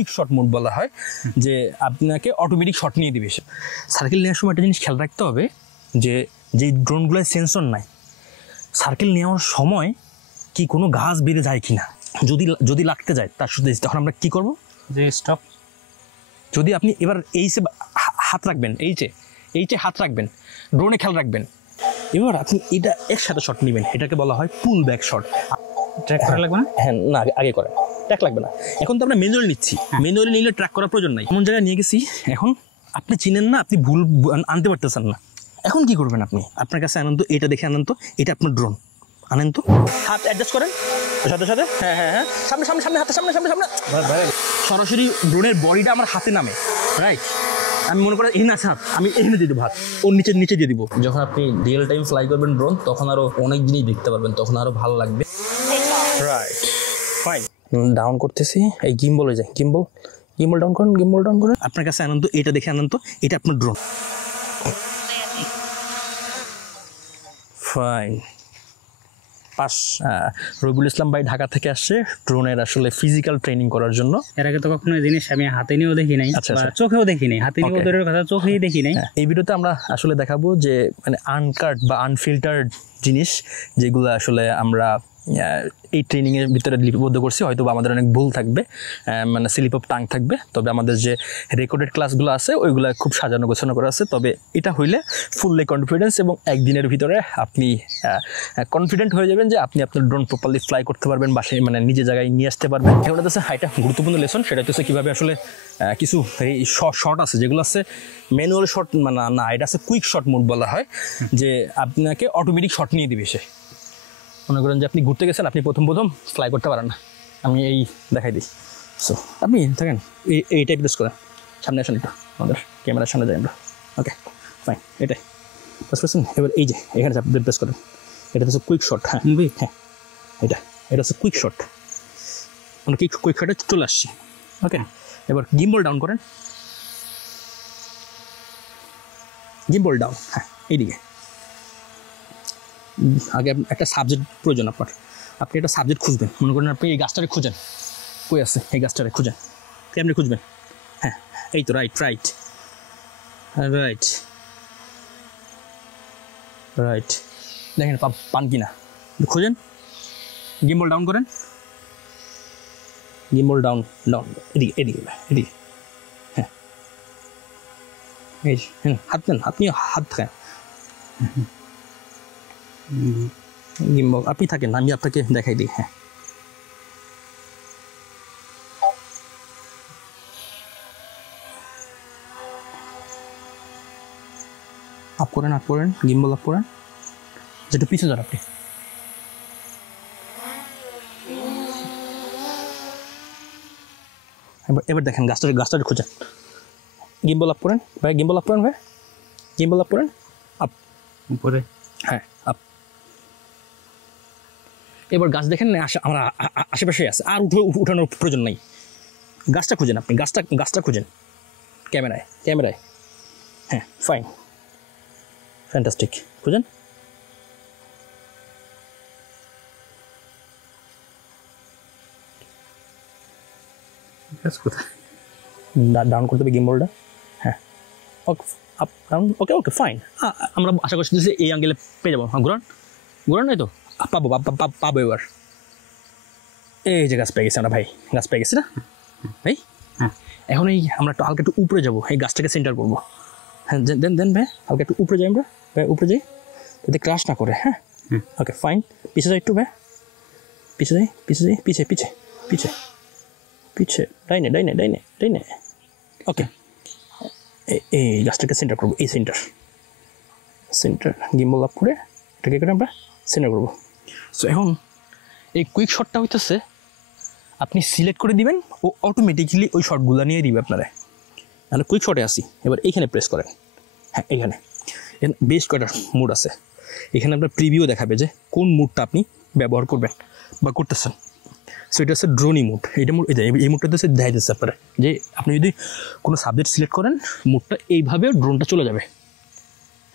Quick shot mode বলা হয়, যে আপনাকে অটোমেটিক শট নিয়ে দিবে। সার্কেল নেওয়ার সময় একটা জিনিস খেয়াল রাখতে হবে যে যেই ড্রোনগুলোয় সেন্সর নাই, সার্কেল নেওয়ার সময় কি কোনো গাছ বেড়ে যায় কিনা, যদি লাগতে যায় তার সাথে তখন আমরা কী করবো যে স্টপ। যদি আপনি এবার এইচে হাত রাখবেন, এইচে হাত রাখবেন, ড্রোনে খেয়াল রাখবেন, এবার আপনি এটা একসাথে শট নেবেন, এটাকে বলা হয় পুল ব্যাক শট। ট্র্যাক করা লাগবে না? হ্যাঁ না, আগে করেন, ট্র্যাক লাগবে না। এখন তো আমরা ম্যানুয়ালি নিচ্ছি, ম্যানুয়ালি নিলে ট্র্যাক করার প্রয়োজন নাই। এমন জায়গায় নিয়ে গেছি এখন আপনি চিনেন না, আপনি ভুল আনতে পারতেছেন না। এখন কি করবেন আপনি, আপনার কাছে আনন্দ, এটা দেখে আনন্দ, এটা আপনার ড্রোন আনেন তো, হাত অ্যাডজাস্ট করেন সাথে সাথে, হ্যাঁ হ্যাঁ হ্যাঁ, সামনে সামনে সামনে, হাতের সামনে সামনে সামনে, সরাসরি ড্রোনের বডিটা আমার হাতে নামে, রাইট। আমি মনে করি এখানে আছে হাত, আমি এখানে দিয়ে দেবো হাত, ওর নিচে দিয়ে দিব। যখন আপনি রিয়েল টাইম ফ্লাই করবেন ড্রোন, তখন আরও অনেক জিনিস দেখতে পারবেন, তখন আরও ভালো লাগবে। Right, fine. ডাউন করতেছি, এই গিম্বলে যায়, গিম্বল ডাউন করেন, গিম্বল ডাউন করেন। আপনার কাছে আনন্দ, এটা দেখে আনন্দ, এটা আপনার drone. Fine. Pass. Rabiul Islam ভাই ঢাকা থেকে আসছে ড্রোনের আসলে ফিজিক্যাল ট্রেনিং করার জন্য। এর আগে তো কখনো জিনিস আমি হাতে নিয়েও দেখি নাই, চোখেও দেখি নাই, হাতে নিয়েও দূরের কথা চোখেই দেখি নাই। এই ভিডিওতে আমরা আসলে দেখাবো যে মানে আনকাট বা আনফিল্টার্ড জিনিস যেগুলো আসলে আমরা এই ট্রেনিংয়ের ভিতরে লিপিবদ্ধ করছি। হয়তো আমাদের অনেক ভুল থাকবে, মানে স্লিপ অফ টাং থাকবে, তবে আমাদের যে রেকর্ডেড ক্লাসগুলো আছে ওইগুলো খুব সাজানো গোছানো করা আছে। তবে এটা হইলে ফুললি কনফিডেন্স এবং একদিনের ভিতরে আপনি কনফিডেন্ট হয়ে যাবেন যে আপনি আপনার ড্রোন প্রপারলি ফ্লাই করতে পারবেন, বাসায় মানে নিজের জায়গায় নিয়ে আসতে পারবেন। এগুলো হচ্ছে একটা গুরুত্বপূর্ণ লেসন, সেটা হচ্ছে কীভাবে আসলে কিছু এই শর্ট আছে যেগুলো আছে ম্যানুয়াল শট, মানে না, এটা আছে কুইক শট মোড বলা হয়, যে আপনাকে অটোমেটিক শট নিয়ে দিবে সে। মনে করেন যে আপনি ঘুরতে গেছেন, আপনি প্রথম ফ্লাই করতে পারেন না, আমি এই দেখাই দিই। সো আপনি থাকেন এই টাইপ প্রেস করেন, সামনে আসেন একটু, আমাদের ক্যামেরার সামনে যাই আমরা। ওকে ফাইন, এটাই বুঝতে পারছেন। এবার এই যে এখানে প্রেস করেন, এটা হচ্ছে কুইক শট। হ্যাঁ হ্যাঁ, এটা হচ্ছে কুইক শট, আমরা কুইক শটে চলে আসছি। ওকে, এবার গিম্বল ডাউন করেন, গিম্বল ডাউন, হ্যাঁ এইদিকে। আগে একটা সাবজেক্ট প্রয়োজন আপনার, আপনি একটা সাবজেক্ট খুঁজবেন। মনে করেন আপনি এই গাছটারে খুঁজেন, কই আছে এই গাছটারে খুঁজেন, কেমনি খুঁজবেন? হ্যাঁ এই তো, রাইট রাইট রাইট রাইট, দেখেন পান কিনা, খুঁজেন। গিম্বল ডাউন করেন, গিম্বল ডাউন ডাউন, এদিকে এদিকে এদিকে, হ্যাঁ এই হ্যাঁ, হাত নেন, আপনি হাত থাকেন, গিম্বল আপনি থাকেন, আমি আপনাকে দেখাই দিই। হ্যাঁ আপ করেন, গিম্বল আপ করেন, যেটা পিছু যান আপনি। এবার দেখেন গাছটা খুঁজেন, গিম্বল আপ করেন ভাই, গিম্বল আপ করেন ভাই, গিম্বল আপ করেন, আপ উপরে, হ্যাঁ আপ। এবার গাছ দেখেন আমরা আশেপাশে আছে, আর উঠানোর প্রয়োজন নাই। গাছটা খুঁজেন আপনি, গাছটা খুঁজেন ক্যামেরায়, হ্যাঁ ফাইন, ফ্যান্টাস্টিক, খুঁজেন। কোথায় ডাউন করতে হবে গিম্বলটা, হ্যাঁ ওকে, আপ ডাউন, ওকে ফাইন। আমরা আশা করছি যে এই অ্যাঙ্গেলে পেয়ে যাবো। হ্যাঁ ঘুরান, এই তো পাবো এবার। এই যে গাছ পেয়ে গেছি আমরা ভাই, গাছ পেয়ে গেছি না ভাই। হ্যাঁ এখন এই আমরা একটু হালকা একটু উপরে যাবো, এই গাছটাকে সেন্টার করবো। হ্যাঁ দেন ভাই, হালকা একটু উপরে যাই আমরা ভাই, উপরে যাই যাতে ক্রাশ না করে। হ্যাঁ ওকে ফাইন, পিছে যাই একটু ভাই, পিছে যাই, পিছে ডাইনে। ওকে এই গাছটাকে সেন্টার করবো, এই সেন্টার গিম্বল আপ করে এটাকে করে আমরা সেন্টার করবো। সো এখন এই কুইক শটটা হইতেছে আপনি সিলেক্ট করে দিবেন, ও অটোমেটিক্যালি ওই শটগুলো নিয়ে দিবে আপনারা। তাহলে কুইক শটে আসি, এবার এইখানে প্রেস করেন। হ্যাঁ এখানে বেশ কয়টা মুড আছে, এখানে আপনার প্রিভিউ দেখাবে যে কোন মুডটা আপনি ব্যবহার করবেন বা করতেছেন। সো এটা হচ্ছে ড্রোনি মুড, এই মুডটাতে হচ্ছে দেখা যাচ্ছে আপনারা যে আপনি যদি কোনো সাবজেক্ট সিলেক্ট করেন, মুডটা এইভাবে ড্রোনটা চলে যাবে।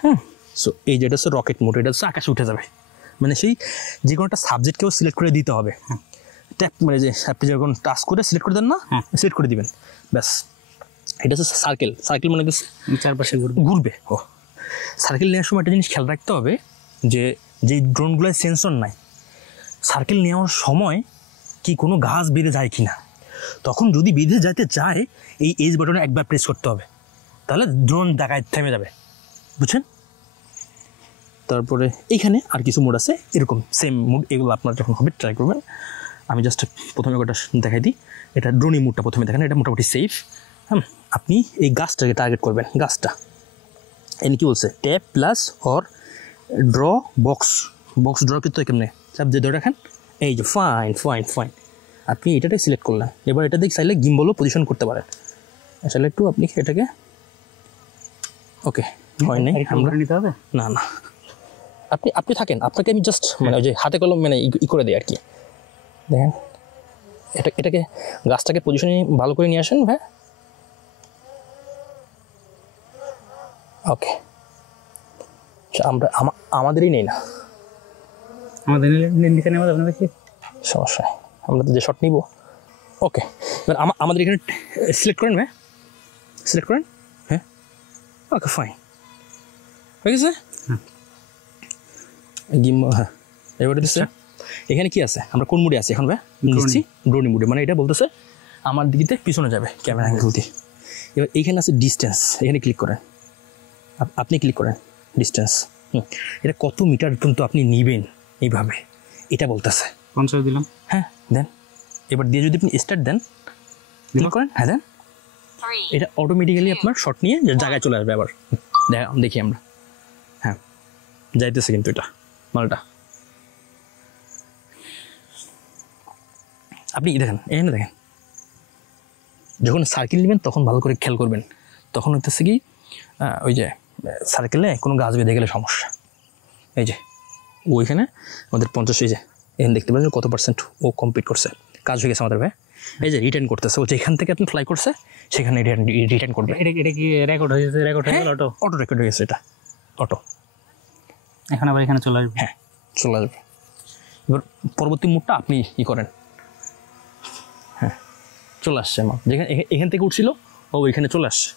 হ্যাঁ সো এই যেটা হচ্ছে রকেট মুড, এটা হচ্ছে আকাশে উঠে যাবে, মানে সেই যে কোনো একটা সাবজেক্টকেও সিলেক্ট করে দিতে হবে। ট্যাপ মানে যে আপনি যখন টাচ করে সিলেক্ট করে দেন না, সিলেক্ট করে দিবেন, ব্যাস। এটা হচ্ছে সার্কেল। সার্কেল মানে চারপাশে ঘুরবে। ও, সার্কেল নেওয়ার সময় একটা জিনিস খেয়াল রাখতে হবে যে যেই ড্রোনগুলোয় সেন্সর নাই, সার্কেল নেওয়ার সময় কি কোনো গাছ বেঁধে যায় কি না। তখন যদি বেঁধে যেতে চায় এই এজ বাটনে একবার প্রেস করতে হবে, তাহলে ড্রোন দেখায় থেমে যাবে, বুঝছেন? তারপরে এইখানে আর কিছু মোড আছে এরকম সেম মোড, এগুলো আপনার যখন হবে ট্রাই করবেন। আমি জাস্ট প্রথমে ওটা দেখাই দিই। এটা ড্রোনি মোডটা প্রথমে দেখেন, এটা মোটামুটি সেফ। হ্যাঁ, আপনি এই গাছটাকে টার্গেট করবেন, গাছটা। এনে কি বলছে, tap plus or draw box. Box draw করতে হয় কেমনে, চাপ দিয়ে ধরে রাখেন, এই যে ফাইন ফাইন ফাইন। আপনি এটাকে সিলেক্ট করলেন, এবার এটা দিয়ে চাইলে গিম্বলও পজিশন করতে পারেন। আসলে একটু আপনি এটাকে ওকে হয় নাই, আমরা নিতে হবে না না, আপনি আপনি থাকেন, আপনাকে আমি জাস্ট মানে ওই যে হাতে কলম মানে ই করে দিই আর কি। দেখেন এটাকে গাছটাকে পজিশনে ভালো করে নিয়ে আসেন ভাই। ওকে, আমরা আমাদেরই নেই না, আমাদের নিতে নেওয়া যাবে না বেশি সমস্যা নেই, আমরা তো যে শট নিব। ওকে, এবার আমাদের এখানে সিলেক্ট করেন ভাই, সিলেক্ট করেন। হ্যাঁ, ওকে ফাইন হয়ে গেছে। হ্যাঁ, এবারে দিচ্ছে এখানে কি আছে, আমরা কোন মুডে আছি এখন ভাই? নিচ্ছি ড্রোনি মুডে, মানে এটা বলতেছে আমার দিকে পিছনে যাবে ক্যামেরা অ্যাঙ্গেল দিয়ে। এবার এইখানে আছে ডিস্টেন্স, এখানে ক্লিক করেন, আপনি ক্লিক করেন ডিস্টেন্স। এটা কত মিটার পর্যন্ত আপনি নিবেন এইভাবে এটা বলতেছে। 50 দিলাম। হ্যাঁ দেন, এবার দিয়ে যদি আপনি স্টার্ট দেন, ক্লিক করেন, হ্যাঁ দেন, এটা অটোমেটিক্যালি আপনার শট নিয়ে জায়গায় চলে আসবে। আবার দেখি আমরা, হ্যাঁ যাইতেছে কিন্তু এটা মালটা। আপনি দেখেন এখানে দেখেন, যখন সার্কেল নেবেন তখন ভালো করে খেয়াল করবেন, তখন হইতেছে কি ওই যে সার্কেলে কোনো গাছ বেঁধে গেলে সমস্যা। এই যে ওইখানে আমাদের 50, এই যে এখানে দেখতে পাচ্ছেন কত % ও কমপ্লিট করছে, কাজ হয়ে গেছে আমাদের ভাই। এই যে রিটার্ন করতেছে, ও যেখান থেকে আপনি ফ্লাই করছে সেখানে রিটার্ন করবে। এটা কি রেকর্ড হয়ে গেছে? রেকর্ড হয়ে গেল, অটো অটো রেকর্ড হয়ে গেছে, এটা অটো। এখন আবার এখানে চলে আসবে। হ্যাঁ চলে আসবে। এবার পরবর্তী মুডটা আপনি ই করেন। হ্যাঁ চলে আসছে আমার, যেখানে এখান থেকে উঠছিল ও ওইখানে চলে আসছে।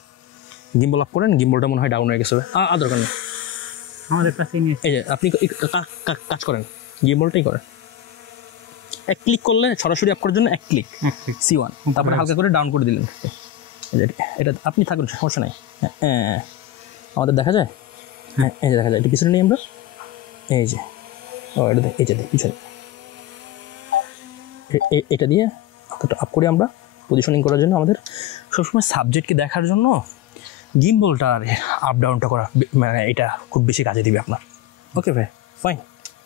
গিম্বল আপ করেন, গিম্বলটা মনে হয় ডাউন হয়ে গেছে, আর দরকার নেই আমাদের কাছে। এই যে আপনি কাজ করেন, গিম্বলটাই করেন, এক ক্লিক করলে সরাসরি আপ করার জন্য এক ক্লিক C1, তারপরে হালকা করে ডাউন করে দিলেন। এটা আপনি থাকুন, সমস্যা নাই। হ্যাঁ আমাদের দেখা যায়, হ্যাঁ এই যে দেখা যায়, এটা পিছনে নেই আমরা, এই যে ও এটা এই যে পিছনে, এটা দিয়ে আপ করি আমরা পজিশনিং করার জন্য। আমাদের সবসময় সাবজেক্টকে দেখার জন্য গিম্বলটা আর আপ ডাউনটা করা মানে এটা খুব বেশি কাজে দিবে আপনার। ওকে ভাই ফাইন।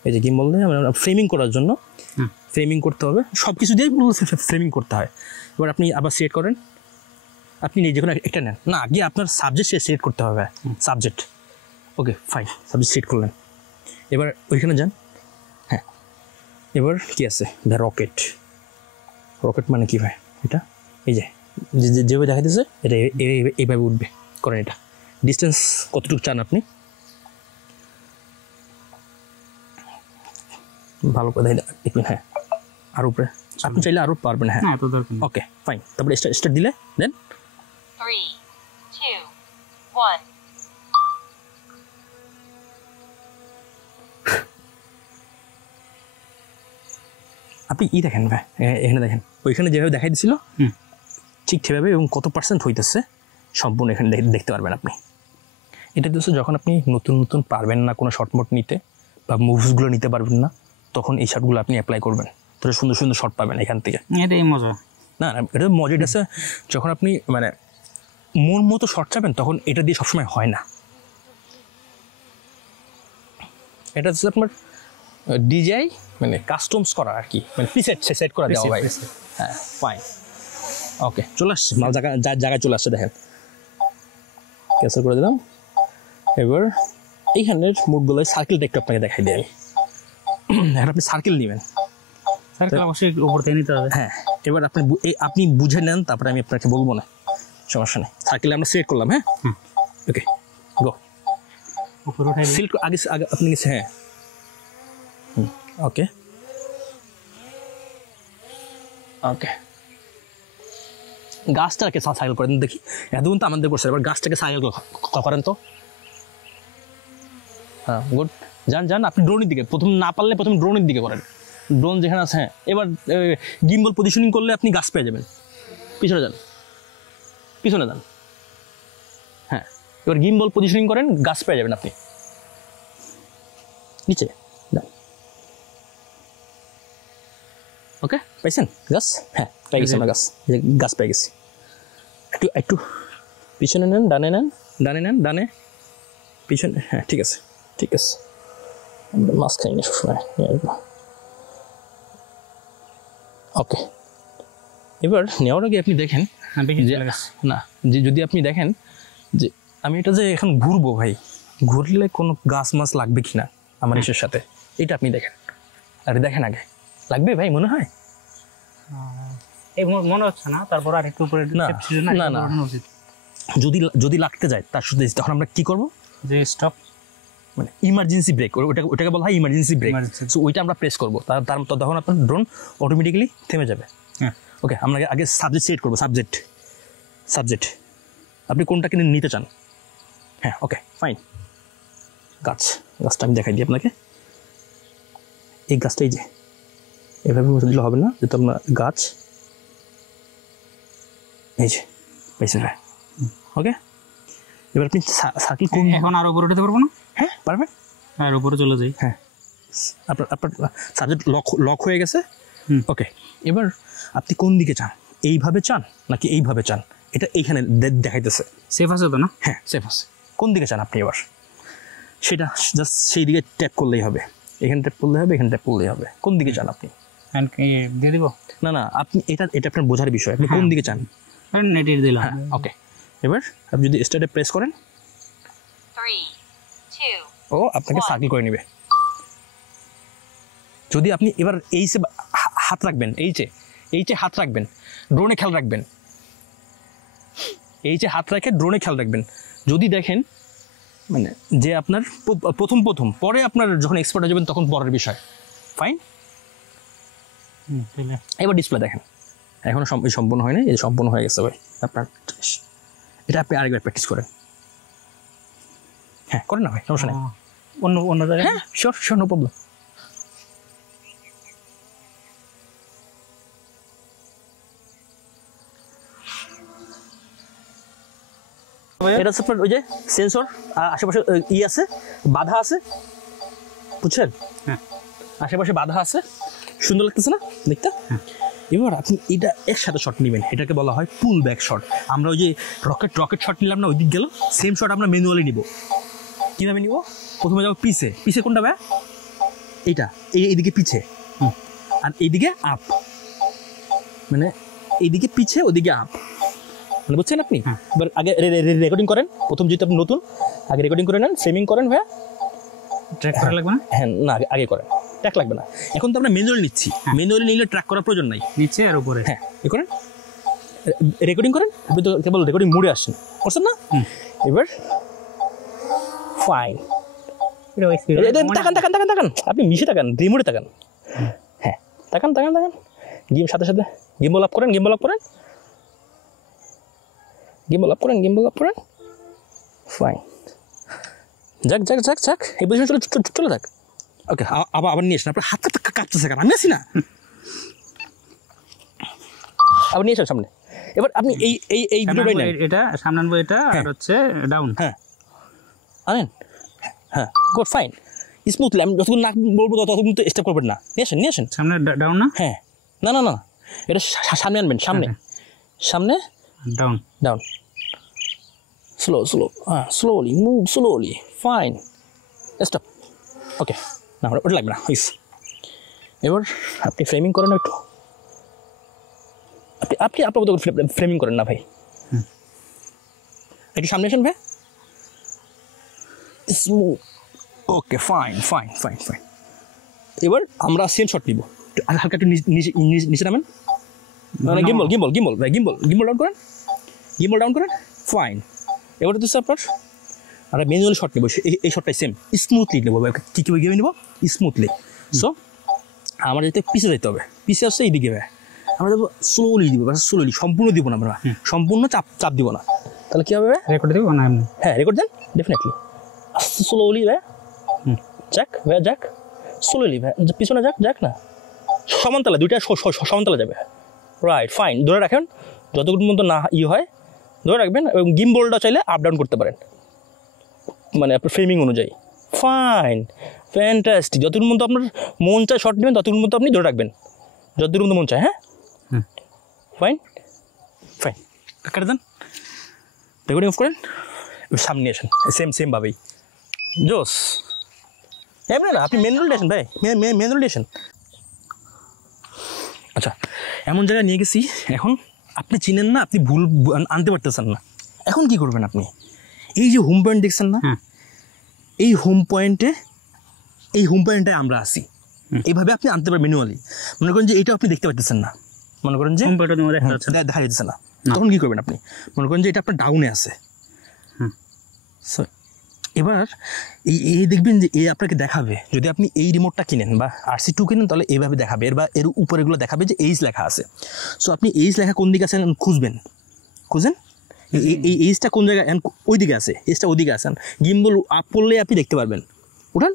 এই যে গিম্বল দিয়ে আমরা ফ্রেমিং করার জন্য ফ্রেমিং করতে হবে, সব কিছু দিয়ে ফ্রেমিং করতে হয়। এবার আপনি আবার সিলেক্ট করেন, আপনি যে কোনো একটা নেন না, আগে আপনার সাবজেক্ট সিলেক্ট করতে হবে, subject. Okay fine, subject select করলেন, এবার ওইখানে যান। হ্যাঁ এবার কী আছে দ্য রকেট। রকেট মানে কী ভাই, এটা এই যে যেভাবে দেখা দিচ্ছে এটা এইভাবে উঠবে, করেন এটা। ডিস্টেন্স কতটুকু চান আপনি, ভালো করে দেখবেন। হ্যাঁ আর উপরে আপনি চাইলে আরও পারবেন। হ্যাঁ ওকে ফাইন, তারপরে স্টার্ট দিলে দেন 3, 2, 1. আপনি দেখেন ভাই, এখানে দেখেন ওইখানে যেভাবে দেখাই দিছিল ঠিক সেভাবে, এবং কত % হইতেছে সম্পূর্ণ এখানে দেখতে পারবেন আপনি। এটা হচ্ছে যখন আপনি নতুন নতুন পারবেন না কোনো শর্টমোট নিতে বা মুভসগুলো নিতে পারবেন না, তখন এই শটগুলো আপনি অ্যাপ্লাই করবেন, তাহলে সুন্দর সুন্দর শট পাবেন এখান থেকে। এটাই মজা। না এটা মজা আছে, যখন আপনি মানে মন মতো শট চাবেন তখন এটা দিয়ে সবসময় হয় না। এটা হচ্ছে আপনার ডিজাই মানে কাস্টমস করা আর কি, মানে প্রিসেট সেট করা দেওয়া ভাই। হ্যাঁ ফাইন ওকে, চলে আসছে মাল জায়গায় চলে আসছে, দেখেন ক্যান্সেল করে দিলাম। এবার এইখানের মুডগুলোয় সার্কেলটা একটু আপনাকে দেখাই দিই আমি। এখন আপনি সার্কেল নেবেন, সার্কেল অবশ্যই উপর থেকে নিতে হবে। হ্যাঁ এবার আপনি বুঝে নেন, তারপরে আমি আপনাকে বলবো না, সমস্যা নেই। সার্কেলে আমরা সিলেক্ট করলাম। হ্যাঁ ওকে গো, উপরে উঠাই সিলেক্ট আগে আপনি গেছে। হ্যাঁ ওকে ওকে, গাছটাকে সাইকেল করেন দেখি, এতক্ষণ তো আমাদের করছে, এবার গাছটাকে সাইকেল করেন তো। হ্যাঁ গুড, যান যান আপনি ড্রোনের দিকে, প্রথম না পারলে প্রথম ড্রোনের দিকে করেন, ড্রোন যেখানে আছে। হ্যাঁ এবার গিম্বল পজিশনিং করলে আপনি গাছ পেয়ে যাবেন। পিছনে যান, পিছনে যান। হ্যাঁ এবার গিম্বল পজিশনিং করেন, গাছ পেয়ে যাবেন আপনি। নিচে যান। ওকে পাইছেন গাছ? হ্যাঁ পেয়ে গেছি আমরা গাছ, গাছ পেয়ে গেছি। একটু একটু পিছনে নেন, ডানে নেন, ডানে নেন, ডানে পিছনে। হ্যাঁ ঠিক আছে ঠিক আছে, আমরা মাছ খাই না সবসময়। ওকে এবার নেওয়ার আগে আপনি দেখেন যে না, যে যদি আপনি দেখেন যে আমি এটা যে এখন ঘুরবো ভাই, ঘুরলে কোনো গাছ মাছ লাগবে কিনা আমার ইসের সাথে, এটা আপনি দেখেন। আরে দেখেন আগে, লাগবে ভাই মনে হয়? এই মনে হচ্ছে না, তারপর আর একটু উপরে না না না, যদি যদি লাগতে যায় তার সাথে তখন আমরা কি করব? যে স্টপ, মানে ইমার্জেন্সি ব্রেক, ওটাকে বলা হয় ইমার্জেন্সি ব্রেক। সো ওইটা আমরা প্রেস করবো, তখন আপনার ড্রোন অটোমেটিক্যালি থেমে যাবে। হ্যাঁ ওকে, আমরা আগে সাবজেক্ট সিলেক্ট করবো। সাবজেক্ট আপনি কোনটা কিনে নিতে চান? হ্যাঁ ওকে ফাইন। গাছটা আমি দেখাই দিই আপনাকে। এই গাছটাই যে এভাবে বসে দিলে হবে না, যেহেতু আপনার গাছ এই যে পাইছেন। হ্যাঁ ওকে, এবার আপনি সার্কেল কোন, এখন আর উপরে উঠতে পারবো না? হ্যাঁ পারবেন, আর উপরে চলে যাই। হ্যাঁ আপনার সাবজেক্ট লক হয়ে গেছে। ওকে এবার আপনি কোন দিকে চান, এইভাবে চান নাকি এইভাবে চান? এটা এইখানে দেখাইতেছে। সেফ আছে তো না? হ্যাঁ সেফ আছে। কোন দিকে চান আপনি এবার, সেটা জাস্ট সেই দিকে ট্যাপ করলেই হবে। এখানে ট্যাপ করলে হবে, এখানে ট্যাপ করলেই হবে। কোন দিকে চান আপনি? দিয়ে দিব? না না, আপনি এটা আপনার বোঝার বিষয়, আপনি কোন দিকে চান। নেটের দিলাম। হ্যাঁ ওকে, এবার আপনি যদি স্টার্টে প্রেস করেন, 3, 2, ও আপনাকে সার্কেল করে নেবে। যদি আপনি এবার এইচে হাত রাখবেন, এইচে হাত রাখবেন, ড্রোনে খেয়াল রাখবেন, এইচে হাত রেখে ড্রোনে খেয়াল রাখবেন। যদি দেখেন মানে যে আপনার প্রথম পরে আপনার যখন এক্সপার্ট হয়ে যাবেন তখন পরের বিষয়। ফাইন, এবার ডিসপ্লে দেখেন, এখনও সম্পূর্ণ হয়নি, এই সম্পূর্ণ হয়ে গেছে ভাই আপনার। এটা আপনি আরেকবার প্র্যাকটিস করেন। হ্যাঁ করেন না ভাই, সমস্যা নেই। অন্য জায়গায়? হ্যাঁ শিওর নো প্রবলেম। এটা হচ্ছে আপনার ওই যে সেন্সর, আশেপাশে আছে, বাধা আছে, বুঝছেন? হ্যাঁ আশেপাশে বাধা আছে, সুন্দর লাগতেছে না দেখতে? এবার আপনি এটা একসাথে শট নেবেন, এটাকে বলা হয় পুল ব্যাক শট। আমরা ওই যে রকেট শট নিলাম না, ওই দিক গেল, সেম শট আমরা ম্যানুয়ালি নিব। কীভাবে নিব? প্রথমে যাবো পিছে কোনটা ব্যা? এইটা, এইদিকে পিছে, আর এইদিকে আপ, মানে এইদিকে পিছে ওদিকে আপ, মানে বুঝছেন আপনি? এবার আগে রেকর্ডিং করেন, প্রথম যেহেতু আপনি নতুন, আগে রেকর্ডিং করে নেন, ফ্রেমিং করেন ভাইয়া। ট্র্যাক করা লাগবে না? হ্যাঁ না, আগে করেন, ট্র্যাক লাগবে না। এখন তো আমরা ম্যানুয়ালি নিচ্ছি, ম্যানুয়ালি নিলে ট্র্যাক করার প্রয়োজন নাই। নিচে আর উপরে? হ্যাঁ এ করেন, রেকর্ডিং করেন। আপনি তো কেবল রেকর্ডিং মোডে আসছেন, করছেন না? এবার ফাইন, তাকান, আপনি মিশে তাকান, রিমোটে তাকান। হ্যাঁ তাকান, সাথে গিম্বল আপ করেন, গিম্বল আপ করেন। ফাইন, যাক এই পজিশন চলে যাক। ওকে আবার নিয়ে আসেন, আপনার হাতটা কাঁপতেছে কেন? আমি আসি না, আবার নিয়ে আসেন সামনে। এবার আপনি এই দুটোটাই নেন, এটা সামনে আনবো, এটা আর হচ্ছে ডাউন। হ্যাঁ আনেন, হ্যাঁ গুড ফাইন, স্মুথলি। আমি যতক্ষণ না বলবো ততক্ষণ তো স্টেপ করবেন না। নিয়ে আসেন সামনে ডাউন না? হ্যাঁ না, এটা সামনে আনবেন, সামনে ডাউন, স্লো, হ্যাঁ slowly move, slowly, fine, stop. Okay না ওটা লাগবে না, হইস। এবার আপনি ফ্রেমিং করেন একটু, আপনি আপনার মতো ফ্রেমিং করেন না ভাই। একটু সামনে আসেন ভাই, স্মুথ। Okay fine. এবার আমরা সেম শট নিব, হালকা একটু নিচে নামেন, গিম্বল ভাই, গিম্বল ডাউন করেন, ফাইন। এবার হচ্ছে আপনার আমরা ম্যানুয়ালি শট নেব, এই শটটাই সেম স্মুথলি নেবো। কীভাবে নেব? স্মুথলি। সো আমার যেতে পিছিয়ে যেতে হবে, পিছিয়ে আসছে এইদিকে ভাই, আমরা দেবো স্লোলি দিব, স্লোলি, সম্পূর্ণ দিব না আমরা, সম্পূর্ণ চাপ চাপ দিব না। তাহলে কী হবে? রেকর্ড দেবো না এমনি? হ্যাঁ রেকর্ড দেন ডেফিনেটলি। স্লোলি ভাই, যাক ভাই যাক, স্লোলি ভাই, পিছনে যাক, যাক না, সমানতলা, দুইটা সমানতলা যাবে। রাইট, ফাইন, ধরে রাখেন যতটুকু পর্যন্ত না হয় ধরে রাখবেন, এবং গিম্বলটা চাইলে আপ ডাউন করতে পারেন মানে আপনার ফ্রেমিং অনুযায়ী। ফাইন, ফ্যান্টাস্টিক, যতটুকু মতো আপনার মন চায় শর্ট নেবেন ততটুকু মতো আপনি ধরে রাখবেন, যতটুকু মতো মন চায়। হ্যাঁ ফাইন ফাইন, কেটে দেন, রেকর্ডিং অফ করেন, সামনে আসেন সেমভাবেই। জোস, এমনি না, আপনি ম্যানুয়াল ডিরেকশন ভাই, ম্যানুয়াল ডিরেকশন। আচ্ছা, এমন জায়গায় নিয়ে গেছি, এখন আপনি চিনেন না, আপনি ভুল আনতে পারতেছেন না, এখন কি করবেন আপনি? এই যে হোম পয়েন্ট দেখছেন না, এই হোম পয়েন্টে আমরা আসি, এইভাবে আপনি আনতে পারবেন ম্যানুয়ালি। মনে করেন যে এইটা আপনি দেখতে পাচ্ছেন না, মনে করেন যে দেখা যাচ্ছে না, তখন কি করবেন আপনি? মনে করেন যে এটা আপনার ডাউনে আছে, এবার এই দেখবেন যে এ আপনাকে দেখাবে, যদি আপনি এই রিমোটটা কিনেন বা RC2 কিনেন তাহলে এইভাবে দেখাবে, এর উপরে এগুলো দেখাবে যে এইচ লেখা আছে। সো আপনি এইচ লেখা কোন দিকে আছেন খুঁজেন, এই এইচটা কোন জায়গায়, ওই দিকে আছে, এইচটা ওইদিকে আছেন, গিম্বল আপ করলে আপনি দেখতে পারবেন। উঠান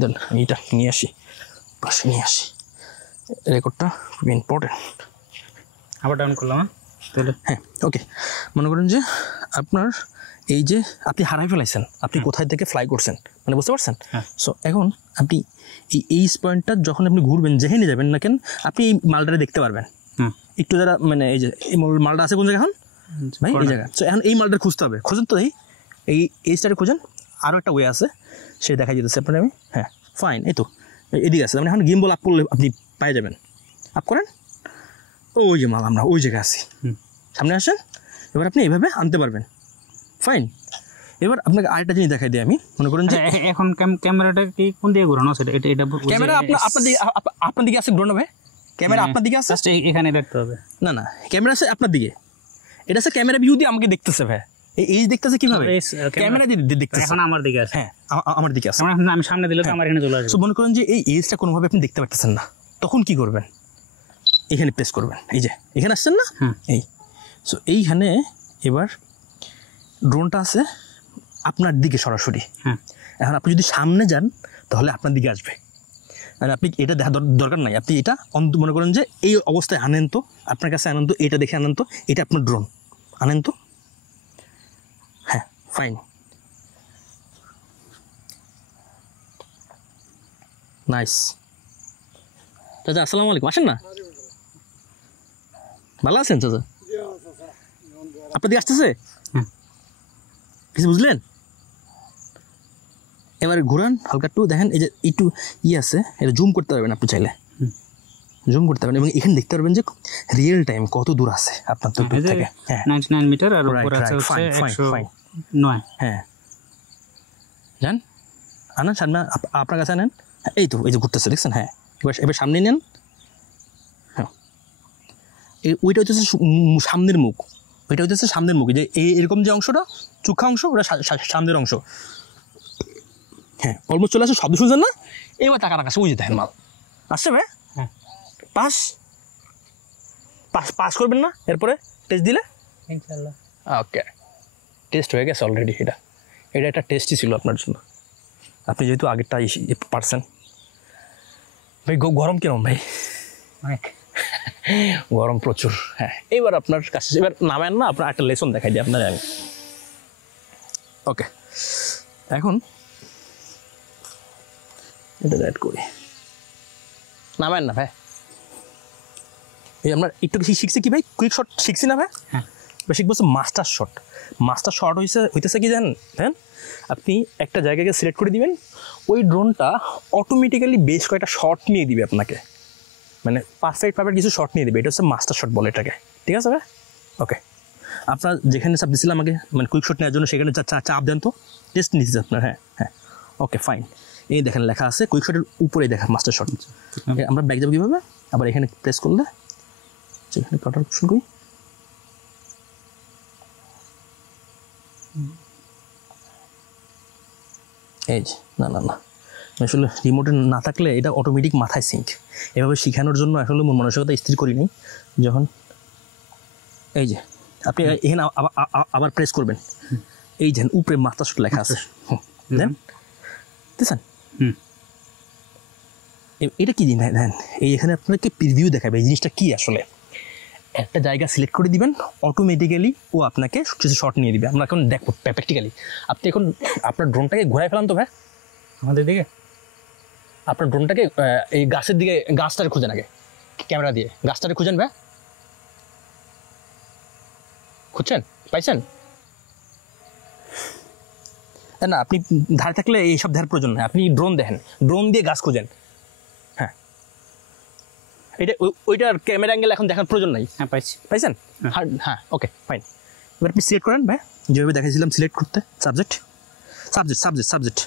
দেন, এইটা নিয়ে আসি, পাশে নিয়ে আসি, রেকর্ডটা খুব ইম্পর্টেন্ট। আবার ডাউন করলাম। হ্যাঁ ওকে, মনে করেন যে আপনার এই যে আপনি হারাই ফেলাইছেন, আপনি কোথায় থেকে ফ্লাই করছেন, মানে বুঝতে পারছেন? সো এখন আপনি এই পয়েন্টটা যখন আপনি ঘুরবেন, যেখানে যাবেন না কেন, আপনি এই মালটারে দেখতে পারবেন একটু, যারা মানে এই যে এই মালটা আছে কোন জায়গা এখন ভাই, এই জায়গা। সো এখন এই মালটা খুঁজতে হবে, খোঁজেন তো, এই স্টারে খোঁজেন, আরও একটা ওয়ে আছে, সে দেখা যেতেছে আপনার। আমি হ্যাঁ ফাইন, এই তো এদিকে আছে, মানে এখন গিম্বল আপ করলে আপনি পেয়ে যাবেন, আপ করেন, ওই যে মাল আমরা ওই জায়গায় আছি, সামনে আসেন, এবার আপনি এইভাবে আনতে পারবেন। ফাইন, এবার আপনাকে আরেকটা জিনিস দেখাই দিই আমি, মনে করেন যে এখন ক্যামেরাটা কি কোন দিকে ঘোরানো আছে? এটা ক্যামেরা আপনার দিকে আছে, ঘোরানো ভাই, ক্যামেরা আপনার দিকে আছে, এখানে দেখতে হবে। না না, ক্যামেরা আছে আপনার দিকে, এটা আছে ক্যামেরা ভিউ দিয়ে আমাকে দেখতেছে ভাই, এই দেখতেছে কিভাবে, ক্যামেরা দিয়ে দেখতেছে, এখন আমার দিকে আছে। হ্যাঁ আমার দিকে আছে, আমি সামনে দিলে তো আমার এখানে চলে আসবে। সো মনে করেন যে এই এজটা কোনোভাবে আপনি দেখতে পারতেছেন না, তখন কি করবেন? এখানে প্রেস করবেন, এই যে এখানে আসছেন না, এই সো এইখানে এবার ড্রোনটা আছে আপনার দিকে সরাসরি। এখন আপনি যদি সামনে যান তাহলে আপনার দিকে আসবে, আর আপনি এটা দেখা দরকার নাই, আপনি এটা মনে করেন যে এই অবস্থায় আনেন তো, আপনার কাছে আনেন তো, এটা দেখে আনেন তো, এটা আপনার ড্রোন আনেন তো। হ্যাঁ ফাইন, নাইস। চাচা আসসালামু আলাইকুম, আসেন না, ভালো আছেন চাচা? আপনার দিকে আসতেছে কিছু বুঝলেন? এবার ঘুরান হালকা, একটু দেখেন, এই যে একটু আছে, এটা জুম করতে পারবেন আপনি চাইলে, জুম করতে পারবেন, এবং এখানে দেখতে পারবেন যে রিয়েল টাইম কত দূর আছে আপনার তো দূর থেকে। হ্যাঁ 99 মিটার, আর উপরে আছে হচ্ছে 109। হ্যাঁ যান, আনেন সামনে, আপনার কাছে আনেন, এই তো এই যে ঘুরতেছে দেখছেন। হ্যাঁ এবার সামনে নেন, হ্যাঁ ওইটা হচ্ছে সামনের মুখ, ওইটা হচ্ছে সামনের মুখ, যে এরকম যে অংশটা চুক্ষা অংশ, ওটা সামনের অংশ। হ্যাঁ অলমোস্ট চলে আসে, শব্দ শুনছেন না? এবার টাকা টাকা ওই যে দেখেন মাল আসছে ভাই। হ্যাঁ পাস পাস পাস করবেন না, এরপরে টেস্ট দিলে ইনশাআল্লাহ ওকে, টেস্ট হয়ে গেছে অলরেডি। এটা একটা টেস্টই ছিল আপনার জন্য, আপনি যেহেতু আগেরটা পারছেন। ভাই গরম কিরম ভাই? অনেক গরম প্রচুর। হ্যাঁ এবার আপনার কাছে এবার নামেন না, আপনার একটা লেসন দেখাই দিই আপনার আমি। ওকে এখন এটা অ্যাড করি, নামেন না ভাই। এই আমরা একটু শিখছি কি ভাই, কুইক শট শিখছি না ভাই? হ্যাঁ এবার শিখবো মাস্টার শট। মাস্টার শট হইতেছে কি জানেন? আপনি একটা জায়গাকে সিলেক্ট করে দিবেন, ওই ড্রোনটা অটোমেটিক্যালি বেশ কয়েকটা শট নিয়ে দিবে আপনাকে, মানে পারফেক্ট কিছু শট নিয়ে দেবে। এটা হচ্ছে মাস্টার শট বলে এটাকে, ঠিক আছে ভাই? ওকে আপনার যেখানে চাপ দিয়েছিলাম আমাকে, মানে কুইক শট নেওয়ার জন্য, সেখানে চাপ দেন তো, টেস্ট নিচ্ছে আপনার। হ্যাঁ হ্যাঁ ওকে ফাইন, এই দেখেন লেখা আছে কুইক শটের উপরেই দেখেন মাস্টার শট। আমরা ব্যাক যাবো কীভাবে? আবার এখানে প্রেস করলে যেখানে কাটার অপশন করি, এই যে না না না আসলে রিমোটে না থাকলে এটা অটোমেটিক মাথায় সিঙ্ক। এভাবে শেখানোর জন্য আসলে মন মানসিকতা স্থির করি নাই। যখন এই যে আপনি এখানে আবার প্রেস করবেন, এই যে উপরে মাথা শট লেখা আছে, দেন দেখছেন এটা কি জিনিস দেন, এই এখানে আপনাকে প্রিভিউ দেখাবে এই জিনিসটা কি আসলে। একটা জায়গা সিলেক্ট করে দিবেন, অটোমেটিক্যালি ও আপনাকে কিছু শট নিয়ে দিবে। আমরা এখন দেখবো প্র্যাকটিক্যালি। আপনি এখন আপনার ড্রোনটাকে ঘোরায় ফেলান তো ভাই আমাদের দিকে, আপনার ড্রোনটাকে এই গাছের দিকে, গাছটারে খুঁজেন আগে ক্যামেরা দিয়ে, গাছটারে খুঁজেন ভাই, খুঁজছেন, পাইছেন? না আপনি ধারে থাকলে এইসব ধার প্রয়োজন নয়, আপনি ড্রোন দেখেন, ড্রোন দিয়ে গাছ খুঁজেন। হ্যাঁ এটা ওইটার ক্যামেরা অ্যাঙ্গেল এখন দেখার প্রয়োজন নাই। হ্যাঁ পাইছি। পাইছেন? হ্যাঁ ওকে ফাইন। এবার আপনি সিলেক্ট করেন ভাই, যেভাবে দেখাইছিলাম সিলেক্ট করতে, সাবজেক্ট সাবজেক্ট সাবজেক্ট সাবজেক্ট।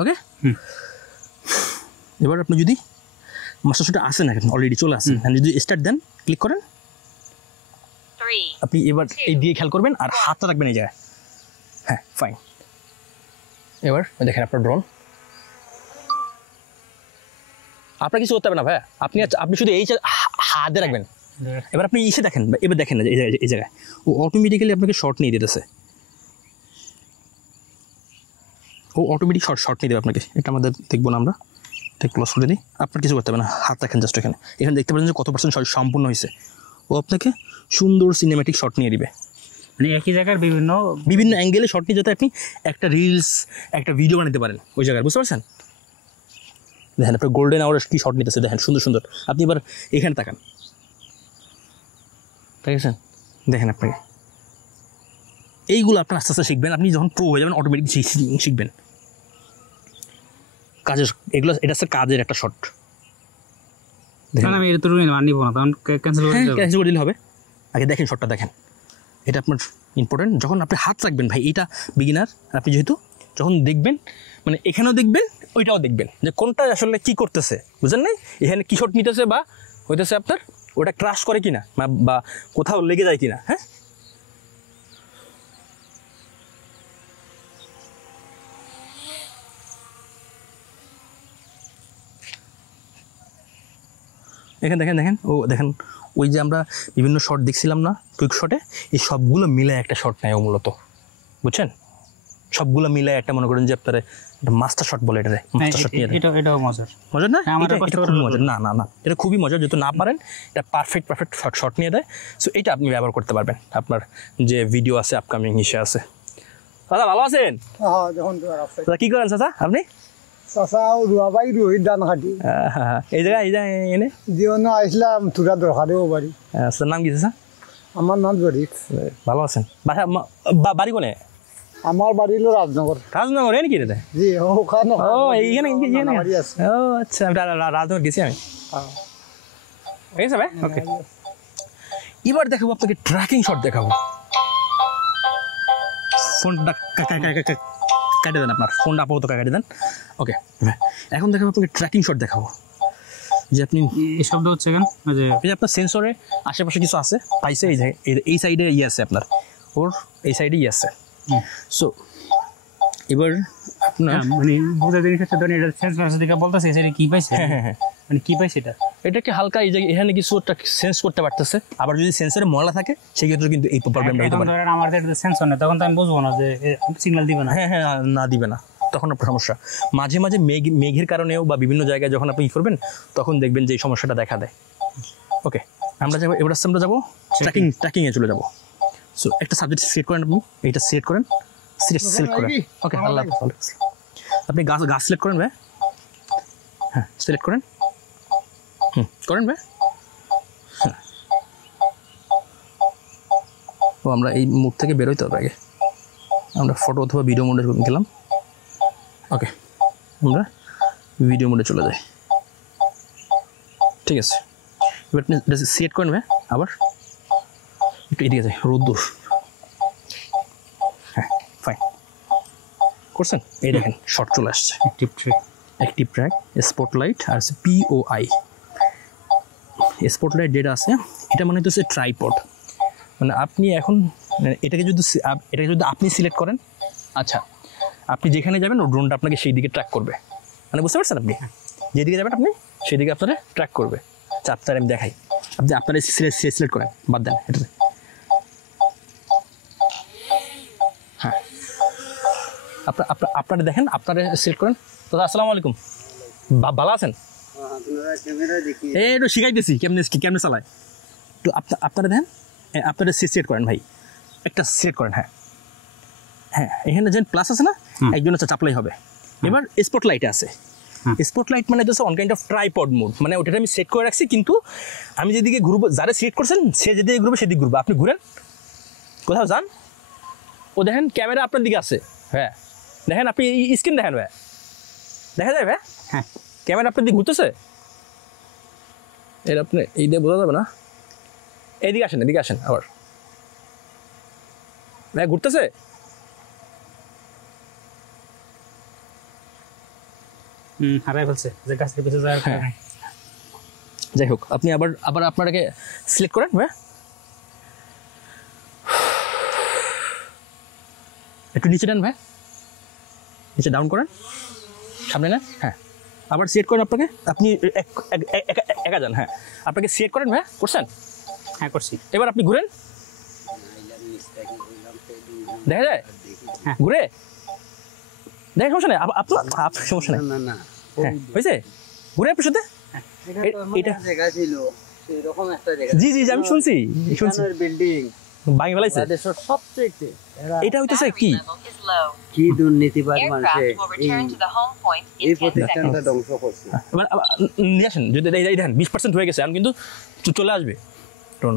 ওকে, এবার আপনি যদি মাস্টার শটে আসেন এখন, অলরেডি চলে আসেন, যদি স্টার্ট দেন ক্লিক করেন, 3, আপনি এবার এই দিয়ে খেয়াল করবেন আর হাতটা রাখবেন এই জায়গায়। হ্যাঁ ফাইন। এবার দেখেন আপনার ড্রোন, আপনার কিছু করতে হবে না ভাই, আপনি শুধু এই হাতে রাখবেন। এবার আপনি ইসে দেখেন, এবার দেখেন না এই জায়গায় ও অটোমেটিক্যালি আপনাকে শর্ট নিয়ে দিতেছে, ও অটোমেটিক শর্ট নিয়ে দেবে আপনাকে। এটা আমাদের দেখবো না, আমরা এটা ক্লোজ করে দিই। আপনার কিছু করতে হবে না, হাত রাখেন জাস্ট এখানে। এখানে দেখতে পাচ্ছেন যে কত পার্সেন্ট সম্পূর্ণ হয়েছে। ও আপনাকে সুন্দর সিনেম্যাটিক শট নিয়ে দিবে, মানে একই জায়গার বিভিন্ন অ্যাঙ্গেলে শট নিয়ে, যাতে আপনি একটা রিলস, একটা ভিডিও বানাতে পারেন ওই জায়গায়, বুঝতে পারছেন? দেখেন আপনার গোল্ডেন আওয়ার কী শট নিতেছে, দেখেন সুন্দর সুন্দর। আপনি এবার এখানে তাকান, ঠিক আছে? দেখেন আপনাকে এইগুলো আপনার আস্তে আস্তে শিখবেন। আপনি যখন প্রো হয়ে যাবেন অটোমেটিক শিখবেন কাজের এগুলো। এটা হচ্ছে কাজের একটা শট। আমি এটা তো মানিব না, তখন ক্যান্সেল করে দিলে হবে। আগে দেখেন শটটা দেখেন, এটা আপনার ইম্পর্টেন্ট। যখন আপনি হাত রাখবেন ভাই, এটা বিগিনার, আপনি যেহেতু যখন দেখবেন, মানে এখানেও দেখবেন ওইটাও দেখবেন যে কোনটা আসলে কি করতেছে, বুঝলেন নাই? এখানে কি শট নিতেছে বা হইতেছে আপনার, ওটা ক্রাশ করে কিনা বা কোথাও লেগে যায় কিনা। হ্যাঁ এখানে দেখেন ও দেখেন, ওই যে আমরা বিভিন্ন শট দেখছিলাম না কুইক শটে, এই সবগুলো মিলে একটা শট নেয় ও মূলত, বুঝছেন? সবগুলো মিলে একটা, মনে করেন যে আপনার মাস্টার শট বলে, এটা মাস্টার শট নিয়ে এটাও মজার না? খুবই মজার। না এটা খুবই মজার, যেহেতু না পারেন এটা পারফেক্ট শট নিয়ে দেয়। সো এটা আপনি ব্যবহার করতে পারবেন আপনার যে ভিডিও আছে, আপকামিং ইসে আছে। দাদা ভালো আছেন? দাদা কি করেন চাচা আপনি? এই জায়গায় এনে আসলাম তোরা দরকারে বাড়ি। নাম কি চাচা? আমার নাম জরিফ। ভালো আছেন? বাসা বাড়ি কোনে? আমার বাড়ি হলো রাজনগর। রাজনগর এনে কি রে? জি ওখানে। ও এইখানে ও আচ্ছা, রাজনগর গেছি আমি। ঠিক আছে ভাই, ওকে। এবার দেখাবো আপনাকে ট্র্যাকিং শট দেখাবো। ফোনটা কেটে দেন, আপনার ফোনটা আপাতত কেটে দেন। ওকে, এখন দেখাবো আপনাকে ট্র্যাকিং শট দেখাবো। যে আপনি এই শব্দ হচ্ছে কেন, যে আপনার সেন্সরে আশেপাশে কিছু আছে, পাইছে এই সাইডে ইয়ে আছে আপনার, ওর এই সাইডে ইয়ে আছে। সো এবার আপনার মানে বোঝা জিনিস হচ্ছে, ধরেন এটা সেন্স দিকে বলতেছে সেটা কি পাইছে। হ্যাঁ মানে কি পাইছে এটাকে হালকা এই জায়গায় এখানে কিছু একটা সেন্স করতে পারতেছে। আবার যদি সেন্সরে ময়লা থাকে সেক্ষেত্রে কিন্তু এই প্রবলেমটা হতে পারে। ধরেন আমার এটা সেন্সর না, তখন তো আমি বুঝবো না যে সিগন্যাল দিবে না। হ্যাঁ না দিবে না, তখন আপনার সমস্যা। মাঝে মাঝে মেঘের কারণেও বা বিভিন্ন জায়গায় যখন আপনি করবেন, তখন দেখবেন যে এই সমস্যাটা দেখা দেয়। ওকে, আমরা যাবো এবার, আমরা যাবো ট্র্যাকিংয়ে চলে যাবো। সো একটা সাবজেক্ট সিলেক্ট করেন, আপনি এইটা সিলেক্ট করেন, সিলেক্ট করেন। ওকে, আল্লাহ আপনি গাছ সিলেক্ট করেন ভাই। হ্যাঁ সিলেক্ট করেন, করেন ভাই। হ্যাঁ, ও আমরা এই মুড থেকে বেরোইতে হবে আগে। আমরা ফটো অথবা ভিডিও মোডে গেলাম। ওকে, আমরা ভিডিও মোডে চলে যাই। ঠিক আছে, এবার আপনি সিলেক্ট করেন ভাই। আবার একটু এদিকে যাই, রোদ্দুর। হ্যাঁ ফাইন করছেন। এই দেখেন শর্ট চলে আসছে। অ্যাক্টিভ ট্র্যাক, স্পটলাইট আর POI। স্পটলাইট যেটা আছে, এটা মানে হচ্ছে ট্রাইপড। মানে আপনি এখন এটাকে যদি আপনি সিলেক্ট করেন, আচ্ছা আপনি যেখানে যাবেন ও ড্রোনটা আপনাকে সেই দিকে ট্র্যাক করবে, মানে বুঝতে পারছেন আপনি যেদিকে যাবেন আপনি সেই দিকে আপনারা ট্র্যাক করবে। আচ্ছা আপনার আমি দেখাই, আপনি আপনারা সিলেক্ট করেন, বাদ দেন এটাতে। হ্যাঁ আপনারা দেখেন, আপনারা সিলেক্ট করেন। তো আসসালামু আলাইকুম, ভালো আছেন? এই একটু শিখাইতেছি কেমনে চালায়। তো আপনারা দেখেন, আপনারা সিলেক্ট করেন ভাই, একটা সিলেক্ট করেন। হ্যাঁ হ্যাঁ, এখানে যে প্লাস আছে না, একজন হচ্ছে চাপলাই হবে। এবার স্পটলাইট আছে, স্পটলাইট মানে হচ্ছে on kind of tripod mode, মানে ওটা আমি সেট করে রাখছি, কিন্তু আমি যেদিকে ঘুরবো, যারা সিলেক্ট করছেন সে যেদিকে ঘুরবে সেদিকে ঘুরবো। আপনি ঘুরেন, কোথাও যান, ও দেখেন ক্যামেরা আপনার দিকে আছে। হ্যাঁ দেখেন, আপনি স্ক্রিন দেখেন ভাই, দেখা যায় ভাই? হ্যাঁ, ক্যামেরা আপনার দিকে ঘুরতেছে। এর আপনি এই দিয়ে বোঝা যাবে না, এইদিকে আসেন, এদিকে আসেন আবার। ভাই ঘুরতেছে? হারাই ফেলছে যে গাছ থেকে বেঁচে যায়। যাই হোক, আপনি আবার আপনাকে সিলেক্ট করেন ভাই, একটু নিচে নেন ভাই, নিচে ডাউন করেন, সামনে নেন। হ্যাঁ আবার সিলেক্ট করেন আপনাকে, আপনি একা যান। হ্যাঁ আপনাকে সিলেক্ট করেন ভাই, করছেন? হ্যাঁ করছি। এবার আপনি ঘুরেন, দেখা যায়? হ্যাঁ ঘুরে দেখেন, সমস্যা নেই আপনার সমস্যা নেই। হ্যাঁ হয়েছে, ঘুরে আপনার সাথে এটা জি জি আমি শুনছি বিল্ডিং ভাঙি ফেলাইছে। সবচেয়ে এটা হইতেছে কি Level is low. কি দুর্নীতিবাদ মানুষে Aircraft will return to the home point এই in 10 প্রতিষ্ঠানটা seconds. ধ্বংস করছে। এবার নিয়ে আসেন, যদি এই দেখেন 20% হয়ে গেছে, এখন কিন্তু চলে আসবে ড্রোন।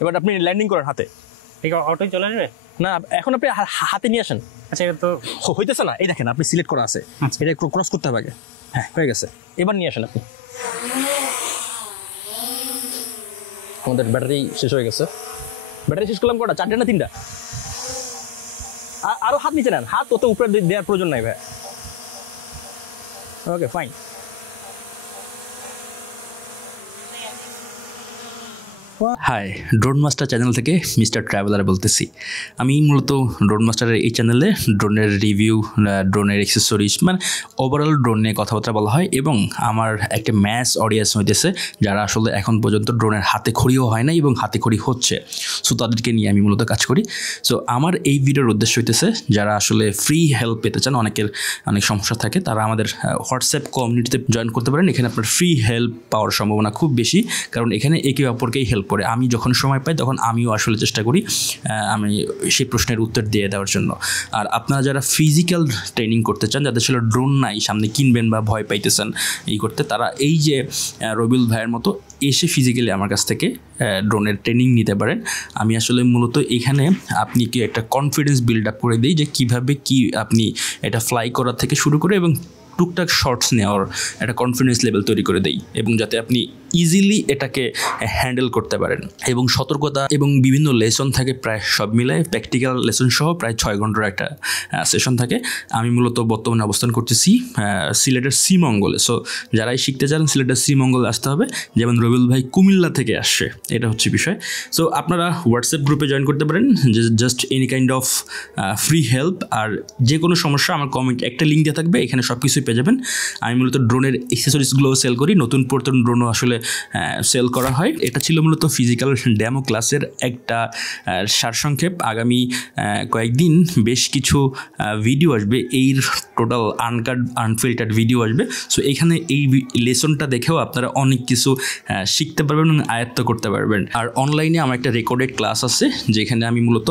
এবার আপনি ল্যান্ডিং করেন হাতে, ঠিক অটোই চলে আসবে না এখন আপনি হাতে নিয়ে আসেন। আচ্ছা এটা তো হইতেছে না, এই দেখেন আপনি সিলেক্ট করা আছে, আচ্ছা। এটা ক্রস করতে হবে আগে। হ্যাঁ হয়ে গেছে, এবার নিয়ে আসেন আপনি। আমাদের ব্যাটারি শেষ হয়ে গেছে। ব্যাটারি শেষ করলাম কটা, 4টে না 3টা? আরো হাত নিচে নেন, হাত অত উপরে দেওয়ার প্রয়োজন নাই ভাই। Okay fine. Hi, drone master channel থেকে মিস্টার ট্রাভেলার বলতেছি। আমি মূলত ড্রোন মাস্টারের এই চ্যানেলে ড্রোনের রিভিউ, ড্রোনের অ্যাক্সেসরিজ, মানে ওভারঅল ড্রোন নিয়ে কথাবার্তা বলা হয়, এবং আমার একটা ম্যাস অডিয়েন্স হইতেছে যারা আসলে এখন পর্যন্ত ড্রোনের হাতে খড়িও হয় না এবং হাতে খড়ি হচ্ছে। সো তাদেরকে নিয়ে আমি মূলত কাজ করি। সো আমার এই ভিডিওর উদ্দেশ্য হইতেছে যারা আসলে ফ্রি হেল্প পেতে চান, অনেকের অনেক সমস্যা থাকে, তারা আমাদের হোয়াটসঅ্যাপ কমিউনিটিতে জয়েন করতে পারেন। এখানে আপনার ফ্রি হেল্প পাওয়ার সম্ভাবনা খুব বেশি, কারণ এখানে একে অপরকেই হেল্প করে। আমি যখন সময় পাই তখন আমিও আসলে চেষ্টা করি আমি সেই প্রশ্নের উত্তর দিয়ে দেওয়ার জন্য। আর আপনারা যারা ফিজিক্যাল ট্রেনিং করতে চান, যাদের ছিল ড্রোন নাই, সামনে কিনবেন বা ভয় পাইতেছেন এই করতে, তারা এই যে রবিউল ভাইয়ের মতো এসে ফিজিক্যালি আমার কাছ থেকে ড্রোনের ট্রেনিং নিতে পারেন। আমি আসলে মূলত এখানে আপনি কি একটা কনফিডেন্স বিল্ড আপ করে দিই যে কীভাবে কি আপনি এটা ফ্লাই করার থেকে শুরু করে এবং টুকটাক শর্টস নেওয়ার একটা কনফিডেন্স লেভেল তৈরি করে দেই, এবং যাতে আপনি ইজিলি এটাকে হ্যান্ডেল করতে পারেন। এবং সতর্কতা এবং বিভিন্ন লেসন থাকে, প্রায় সব মিলায় প্র্যাকটিক্যাল লেসন সহ প্রায় 6 ঘন্টার একটা সেশন থাকে। আমি মূলত বর্তমানে অবস্থান করতেছি সিলেটের শ্রীমঙ্গলে। সো যারাই শিখতে চান সিলেটের শ্রীমঙ্গলে আসতে হবে, যেমন রবিউল ভাই কুমিল্লা থেকে আসছে, এটা হচ্ছে বিষয়। সো আপনারা হোয়াটসঅ্যাপ গ্রুপে জয়েন করতে পারেন, just any kind of free help. আর যে কোনো সমস্যা আমার কমেন্ট একটা লিঙ্ক দেওয়া থাকবে, এখানে সব কিছুই পেয়ে যাবেন। আমি মূলত ড্রোনের অ্যাক্সেসরিজগুলোও সেল করি, নতুন পুরাতন ড্রোনও আসলে সেল করা হয়। এটা ছিল মূলত ফিজিক্যাল ডেমো ক্লাসের একটা সারসংক্ষেপ। আগামী কয়েকদিন বেশ কিছু ভিডিও আসবে, এই টোটাল আনকাট আনফিল্টার্ড ভিডিও আসবে। সো এখানে এই লেসনটা দেখেও আপনারা অনেক কিছু শিখতে পারবেন এবং আয়ত্ত করতে পারবেন। আর অনলাইনে আমার একটা রেকর্ডেড ক্লাস আছে, যেখানে আমি মূলত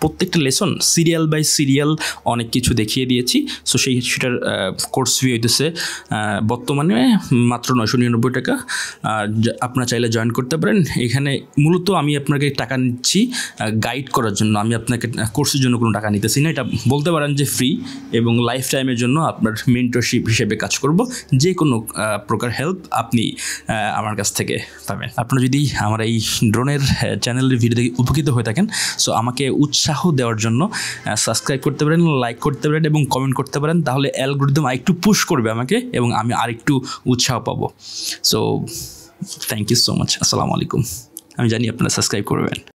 প্রত্যেকটা লেসন সিরিয়াল বাই সিরিয়াল অনেক কিছু দেখিয়ে দিয়েছি। সো সেটার কোর্স ফি হইতেছে বর্তমানে মাত্র 999 টাকা। আপনারা চাইলে জয়েন করতে পারেন। এখানে মূলত আমি আপনাকে টাকা নিচ্ছি গাইড করার জন্য, আমি আপনাকে কোর্সের জন্য কোনো টাকা নিতেছি না। এটা বলতে পারেন যে ফ্রি, এবং লাইফ টাইমের জন্য আপনার মেন্টরশিপ হিসেবে কাজ করব। যে কোনো প্রকার হেল্প আপনি আমার কাছ থেকে পাবেন। আপনারা যদি আমার এই ড্রোনের চ্যানেলের ভিডিও দেখে উপকৃত হয়ে থাকেন, সো আমাকে উৎসাহ দেওয়ার জন্য সাবস্ক্রাইব করতে পারেন, লাইক করতে পারেন এবং কমেন্ট করতে পারেন। তাহলে অ্যালগরিদম আরেকটু পুশ করবে আমাকে এবং আমি আরেকটু উৎসাহ পাবো। So thank you so much. আসসালামু আলাইকুম। আমি জানি আপনারা সাবস্ক্রাইব করবেন।